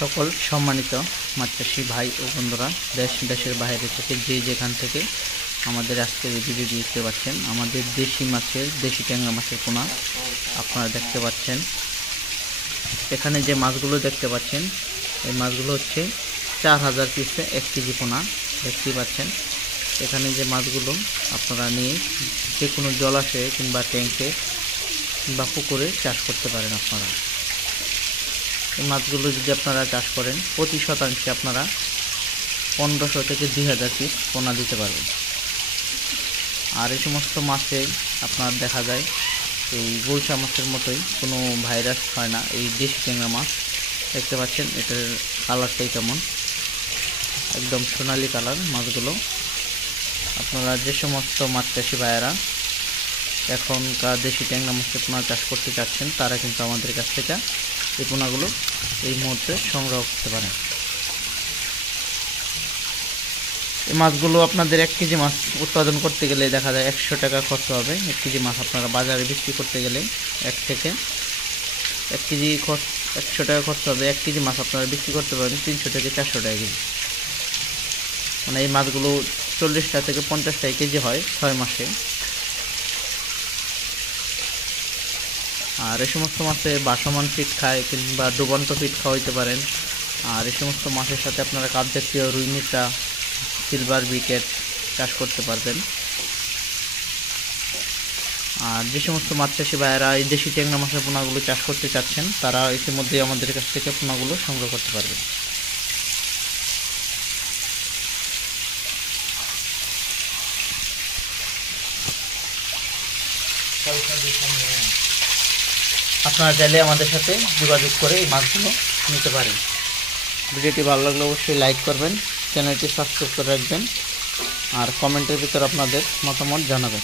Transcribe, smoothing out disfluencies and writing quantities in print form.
সকল সম্মানিত মাছ চাষি ভাই ও বন্ধুরা, দেশের বাইরে থেকে যে যেখান থেকে আমাদের আজকের এই ভিডিও দেখতে পাচ্ছেন, আমাদের দেশি ট্যাংরা মাছের পোনা আপনারা দেখতে পাচ্ছেন। এখানে যে মাছগুলো দেখতে পাচ্ছেন, এই মাছগুলো হচ্ছে 4000 পিসে 1 কেজি পোনা দেখতে পাচ্ছেন। এখানে যে মাছগুলো আপনারা নিয়ে যে কোনো জলাশয়ে কিংবা ট্যাঙ্কে কিংবা পুকুরে চাষ করতে পারেন। আপনারা এই মাছগুলো যদি আপনারা চাষ করেন, প্রতি শতাংশে আপনারা 1500 থেকে 2000 পিস পোনা দিতে পারবেন। আর এই সমস্ত মাছে আপনার দেখা যায় এই গুলশা মাছের মতোই কোনো ভাইরাস হয় না। এই দেশি ট্যাংরা মাছ দেখতে পাচ্ছেন, এটার কালারটাই কেমন, একদম সোনালি কালার মাছগুলো। আপনারা যে সমস্ত মাছ চাষি ভাইয়েরা এখনকার দেশি ট্যাংরা মাছের পোনা চাষ করতে চাচ্ছেন, তারা কিন্তু আমাদের কাছ থেকে এই পোনাগুলো এই মুহূর্তে সংগ্রহ করতে পারেন। এই মাছগুলো আপনাদের 1 কেজি মাছ উৎপাদন করতে গেলে দেখা যায় 100 টাকা খরচ হবে। 1 কেজি মাছ আপনারা বাজারে বিক্রি করতে গেলে 1 কেজি 100 টাকা খরচ হবে। 1 কেজি মাছ আপনারা বিক্রি করতে পারেন 300 থেকে 400 টাকা কেজি। মানে এই মাছগুলো 40টা থেকে 50 টাকা কেজি হয় 6 মাসে। আর এই সমস্ত মাছে বাসমান ফিট খায় কিংবা ডুবন্ত ফিট খাওয়াইতে পারেন। আর এই সমস্ত মাছের সাথে আপনারা কাপ জাতীয় রুই মির্চা, সিলভার বিকেট চাষ করতে পারবেন। আর যে সমস্ত মাছ চাষি ভাইয়েরা এই দেশি ট্যাংরা মাছের পোনাগুলো চাষ করতে চাচ্ছেন, তারা ইতিমধ্যে আমাদের কাছ থেকে পোনাগুলো সংগ্রহ করতে পারবেন। আপনারা চাইলে আমাদের সাথে যোগাযোগ করে এই মাছগুলো নিতে পারেন। ভিডিওটি ভালো লাগলে অবশ্যই লাইক করবেন, চ্যানেলটি সাবস্ক্রাইব করে রাখবেন আর কমেন্টের ভিতর আপনাদের মতামত জানাবেন।